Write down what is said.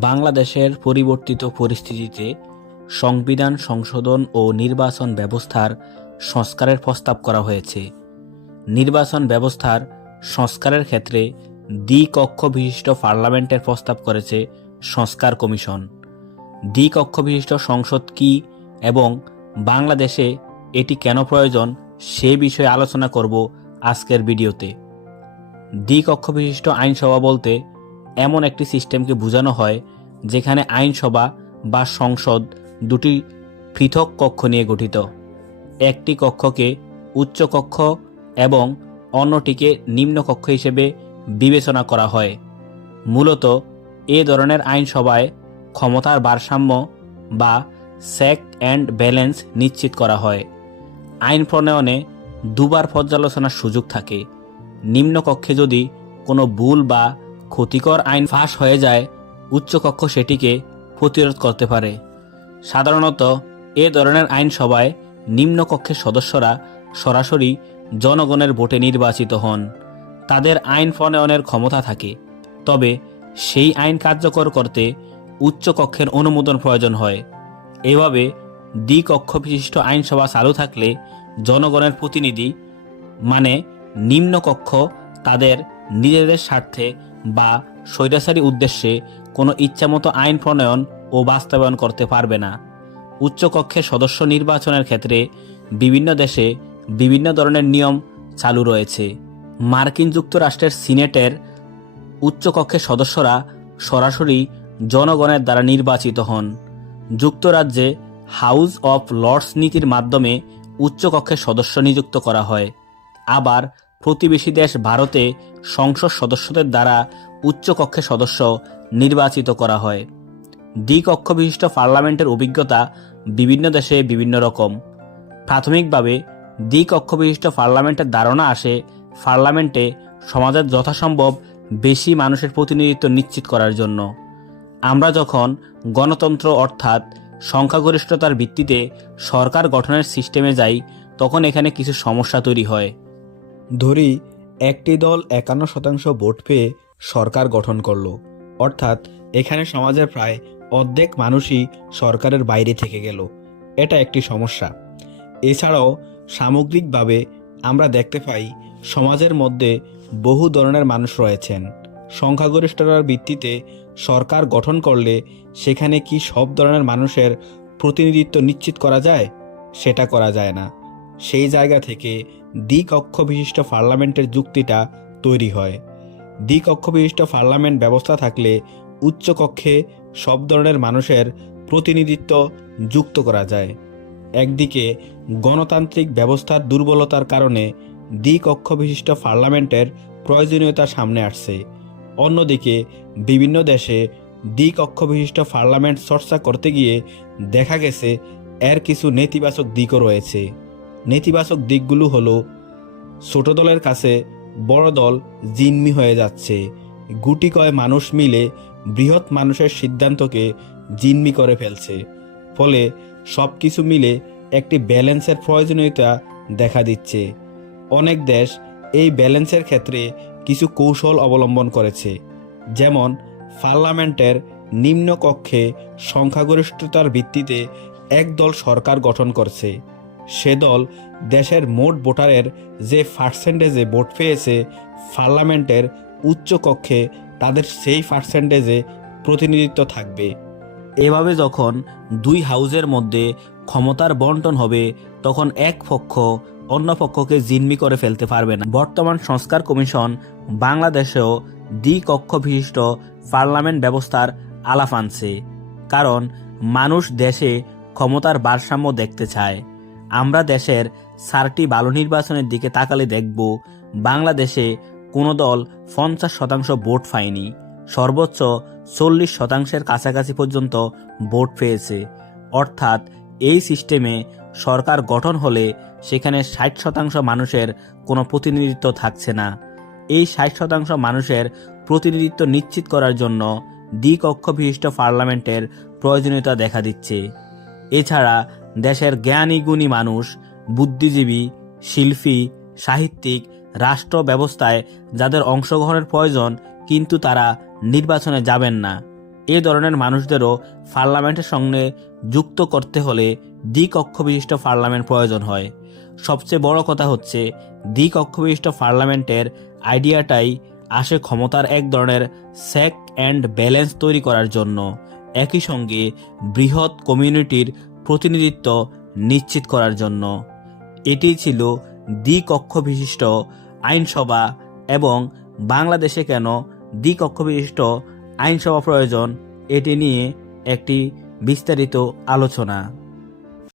বাংলাদেশের পরিবর্তিত পরিস্থিতিতে সংবিধান সংশোধন ও নির্বাচন ব্যবস্থার সংস্কারের প্রস্তাব করা হয়েছে। নির্বাচন ব্যবস্থার সংস্কারের ক্ষেত্রে দ্বিকক্ষ বিশিষ্ট পার্লামেন্টের প্রস্তাব করেছে সংস্কার কমিশন। দ্বিকক্ষ বিশিষ্ট সংসদ কি এবং বাংলাদেশে এটি কেন প্রয়োজন সে বিষয়ে আলোচনা করব আজকের ভিডিওতে। দ্বিকক্ষ বিশিষ্ট আইনসভা বলতে এমন একটি সিস্টেমকে বোঝানো হয় যেখানে আইনসভা বা সংসদ দুটি পৃথক কক্ষ নিয়ে গঠিত। একটি কক্ষকে উচ্চ কক্ষ এবং অন্যটিকে নিম্ন কক্ষ হিসেবে বিবেচনা করা হয়। মূলত এ ধরনের আইনসভায় ক্ষমতার ভারসাম্য বা সেক অ্যান্ড ব্যালেন্স নিশ্চিত করা হয়। আইন প্রণয়নে দুবার পর্যালোচনার সুযোগ থাকে। নিম্নকক্ষে যদি কোনো ভুল বা ক্ষতিকর আইন ফাঁস হয়ে যায়, উচ্চকক্ষ সেটিকে প্রতিরোধ করতে পারে। সাধারণত এ ধরনের আইনসভায় নিম্নকক্ষের সদস্যরা সরাসরি জনগণের ভোটে নির্বাচিত হন। তাদের আইন প্রণয়নের ক্ষমতা থাকে, তবে সেই আইন কার্যকর করতে উচ্চকক্ষের অনুমোদন প্রয়োজন হয়। এভাবে দ্বিকক্ষ বিশিষ্ট আইনসভা চালু থাকলে জনগণের প্রতিনিধি মানে নিম্নকক্ষ তাদের নিজেদের স্বার্থে বা স্বৈরাচারী উদ্দেশ্যে কোনো ইচ্ছামতো আইন প্রণয়ন ও বাস্তবায়ন করতে পারবে না। উচ্চকক্ষের সদস্য নির্বাচনের ক্ষেত্রে বিভিন্ন দেশে বিভিন্ন ধরনের নিয়ম চালু রয়েছে। মার্কিন যুক্তরাষ্ট্রের সিনেটের উচ্চকক্ষের সদস্যরা সরাসরি জনগণের দ্বারা নির্বাচিত হন। যুক্তরাজ্যে হাউস অফ লর্ডস নীতির মাধ্যমে উচ্চকক্ষের সদস্য নিযুক্ত করা হয়। আবার প্রতিবেশী দেশ ভারতে সংসদ সদস্যদের দ্বারা উচ্চকক্ষের সদস্য নির্বাচিত করা হয়। দ্বিকক্ষ বিশিষ্ট পার্লামেন্টের অভিজ্ঞতা বিভিন্ন দেশে বিভিন্ন রকম। প্রাথমিকভাবে দ্বিকক্ষ বিশিষ্ট পার্লামেন্টের ধারণা আসে, পার্লামেন্টে সমাজের যথাসম্ভব বেশি মানুষের প্রতিনিধিত্ব নিশ্চিত করার জন্য। আমরা যখন গণতন্ত্র অর্থাৎ সংখ্যাগরিষ্ঠতার ভিত্তিতে সরকার গঠনের সিস্টেমে যাই, তখন এখানে কিছু সমস্যা তৈরি হয়। ধরি একটি দল একান্ন শতাংশ ভোট পেয়ে সরকার গঠন করল। অর্থাৎ এখানে সমাজের প্রায় অর্ধেক মানুষই সরকারের বাইরে থেকে গেল। এটা একটি সমস্যা। এছাড়াও সামগ্রিকভাবে আমরা দেখতে পাই সমাজের মধ্যে বহু ধরনের মানুষ রয়েছেন। সংখ্যাগরিষ্ঠতার ভিত্তিতে সরকার গঠন করলে সেখানে কি সব ধরনের মানুষের প্রতিনিধিত্ব নিশ্চিত করা যায়? সেটা করা যায় না। সেই জায়গা থেকে দ্বিকক্ষ বিশিষ্ট পার্লামেন্টের যুক্তিটা তৈরি হয়। দ্বিকক্ষ বিশিষ্ট পার্লামেন্ট ব্যবস্থা থাকলে উচ্চকক্ষে সব ধরনের মানুষের প্রতিনিধিত্ব যুক্ত করা যায়। একদিকে গণতান্ত্রিক ব্যবস্থার দুর্বলতার কারণে দ্বিকক্ষ বিশিষ্ট পার্লামেন্টের প্রয়োজনীয়তা সামনে আসছে। অন্যদিকে বিভিন্ন দেশে দ্বিকক্ষ বিশিষ্ট পার্লামেন্ট চর্চা করতে গিয়ে দেখা গেছে এর কিছু নেতিবাচক দিকও রয়েছে। নেতিবাচক দিকগুলো হলো, ছোট দলের কাছে বড় দল জিম্মি হয়ে যাচ্ছে। গুটি কয় মানুষ মিলে বৃহৎ মানুষের সিদ্ধান্তকে জিম্মি করে ফেলছে। ফলে সব কিছু মিলে একটি ব্যালেন্সের প্রয়োজনীয়তা দেখা দিচ্ছে। অনেক দেশ এই ব্যালেন্সের ক্ষেত্রে কিছু কৌশল অবলম্বন করেছে। যেমন, পার্লামেন্টের নিম্নকক্ষে সংখ্যাগরিষ্ঠতার ভিত্তিতে একদল সরকার গঠন করছে। সে দল দেশের মোট ভোটারের যে পার্সেন্টেজে ভোট পেয়েছে, পার্লামেন্টের উচ্চ কক্ষে তাদের সেই পার্সেন্টেজে প্রতিনিধিত্ব থাকবে। এভাবে যখন দুই হাউজের মধ্যে ক্ষমতার বন্টন হবে, তখন এক পক্ষ অন্য পক্ষকে জিম্মি করে ফেলতে পারবে না। বর্তমান সংস্কার কমিশন বাংলাদেশেও দ্বিকক্ষ বিশিষ্ট পার্লামেন্ট ব্যবস্থার আলাপ আনছে, কারণ মানুষ দেশে ক্ষমতার ভারসাম্য দেখতে চায়। আমরা দেশের সারটি ভালো নির্বাচনের দিকে তাকালে দেখব, বাংলাদেশে কোনো দল পঞ্চাশ শতাংশ ভোট পায়নি, সর্বোচ্চ চল্লিশ শতাংশের কাছাকাছি পর্যন্ত ভোট পেয়েছে। অর্থাৎ এই সিস্টেমে সরকার গঠন হলে সেখানে ষাট শতাংশ মানুষের কোনো প্রতিনিধিত্ব থাকছে না। এই ষাট শতাংশ মানুষের প্রতিনিধিত্ব নিশ্চিত করার জন্য দ্বিকক্ষ বিশিষ্ট পার্লামেন্টের প্রয়োজনীয়তা দেখা দিচ্ছে। এছাড়া দেশের জ্ঞানী গুণী মানুষ, বুদ্ধিজীবী, শিল্পী, সাহিত্যিক, রাষ্ট্র ব্যবস্থায় যাদের অংশগ্রহণের প্রয়োজন, কিন্তু তারা নির্বাচনে যাবেন না। এ ধরনের মানুষদেরও পার্লামেন্টের সঙ্গে যুক্ত করতে হলে দ্বিকক্ষ বিশিষ্ট পার্লামেন্ট প্রয়োজন হয়। সবচেয়ে বড় কথা হচ্ছে দ্বিকক্ষ বিশিষ্ট পার্লামেন্টের আইডিয়াটাই আসে ক্ষমতার এক ধরনের সেক অ্যান্ড ব্যালেন্স তৈরি করার জন্য। একই সঙ্গে বৃহৎ কমিউনিটির প্রতিনিধিত্ব নিশ্চিত করার জন্য। এটি ছিল দ্বিকক্ষ বিশিষ্ট আইনসভা এবং বাংলাদেশে কেন দ্বিকক্ষ বিশিষ্ট আইনসভা প্রয়োজন, এটি নিয়ে একটি বিস্তারিত আলোচনা।